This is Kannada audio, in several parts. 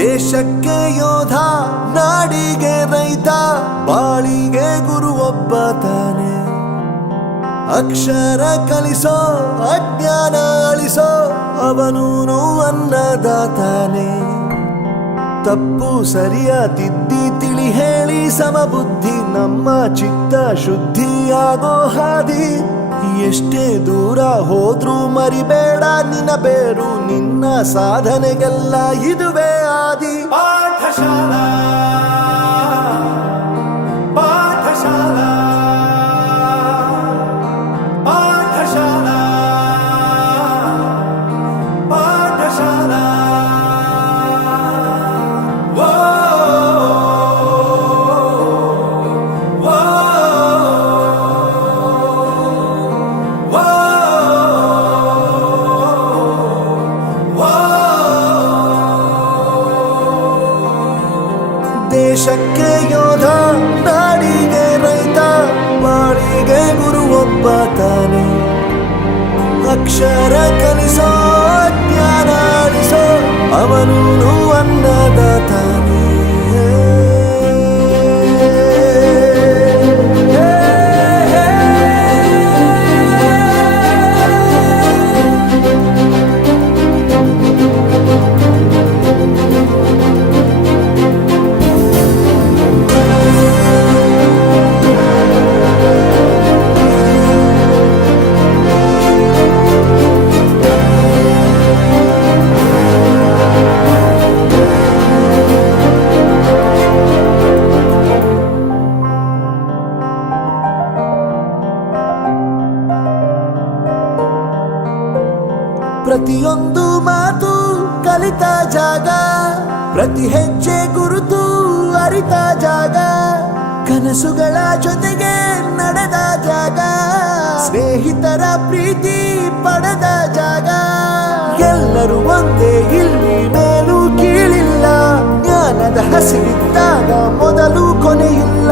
ದೇಶಕ್ಕೆ ಯೋಧ, ನಾಡಿಗೆ ರೈತ, ಬಾಳಿಗೆ ಗುರು ಒಬ್ಬ ತಾನೆ. ಅಕ್ಷರ ಕಲಿಸೋ, ಅಜ್ಞಾನ ಅಳಿಸೋ, ಅವನೂನು ಅನ್ನದಾತಾನೆ. ತಪ್ಪು ಸರಿಯ ತಿದ್ದಿ ತಿಳಿ ಹೇಳಿ ಸಮಬುದ್ಧಿ ನಮ್ಮ ಚಿತ್ತ ಶುದ್ಧಿಯಾಗೋ ಹಾದಿ. ಎಷ್ಟೇ ದೂರ ಹೋದ್ರೂ ಮರಿಬೇಡ ನಿನ್ನ ಬೇರು, ನಿನ್ನ ಸಾಧನೆಗೆಲ್ಲ ಇದುವೇ ಆದಿ. ಪಾಠಶಾಲಾ ಪಾಠಶಾಲಾ ಪಾಠಶಾಲಾ ಪಾಠಶಾಲಾ. ದೇಶಕ್ಕೆ ಯೋಧ, ನಾಡಿಗೆ ರೈತ, ಬಾಳಿಗೆ ಗುರು ಒಬ್ಬ ತಾನೆ. ಅಕ್ಷರ ಕಲಿಸೋ, ಜ್ಞಾನ ಅಳಿಸೋ, ಅವನೂನು ಅನ್ನದಾತಾನೆ. ಪ್ರತಿಯೊಂದು ಮಾತು ಕಲಿತ ಜಾಗ, ಪ್ರತಿ ಹೆಜ್ಜೆ ಗುರುತು ಅರಿತ ಜಾಗ, ಕನಸುಗಳ ಜೊತೆಗೆ ನಡೆದ ಜಾಗ, ಸ್ನೇಹಿತರ ಪ್ರೀತಿ ಪಡೆದ ಜಾಗ. ಎಲ್ಲರೂ ಒಂದೇ, ಇಲ್ಲಿ ಮೇಲೂ ಕೀಳಿಲ್ಲ, ಜ್ಞಾನದ ಹಸಿವಿದ್ದಾಗ ಮೊದಲು ಕೊನೆಯಿಲ್ಲ.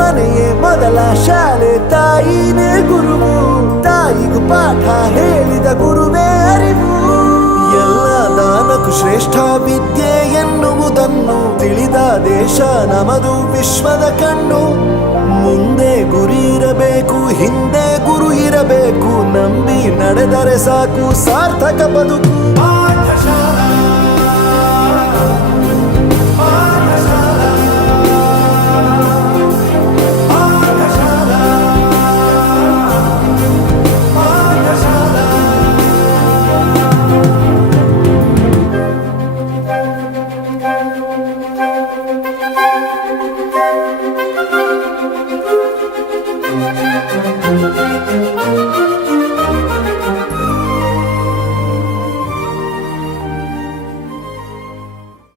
ಮನೆಯೇ ಮೊದಲ ಶಾಲೆ, ತಾಯಿನೇ ಗುರುವು, ತಾಯಿಗೂ ಪಾಠ ಹೇಳಿದ ಗುರುವೇ ಅರಿವು. ಎಲ್ಲ ದಾನಕ್ಕೂ ಶ್ರೇಷ್ಠ ವಿದ್ಯೆ ಎನ್ನುವುದನ್ನು ತಿಳಿದ ದೇಶ ನಮದು ವಿಶ್ವದ ಕಣ್ಣು. ಮುಂದೆ ಗುರಿ ಇರಬೇಕು, ಹಿಂದೆ ಗುರು ಇರಬೇಕು, ನಂಬಿ ನಡೆದರೆ ಸಾಕು ಸಾರ್ಥಕ ಬದುಕು.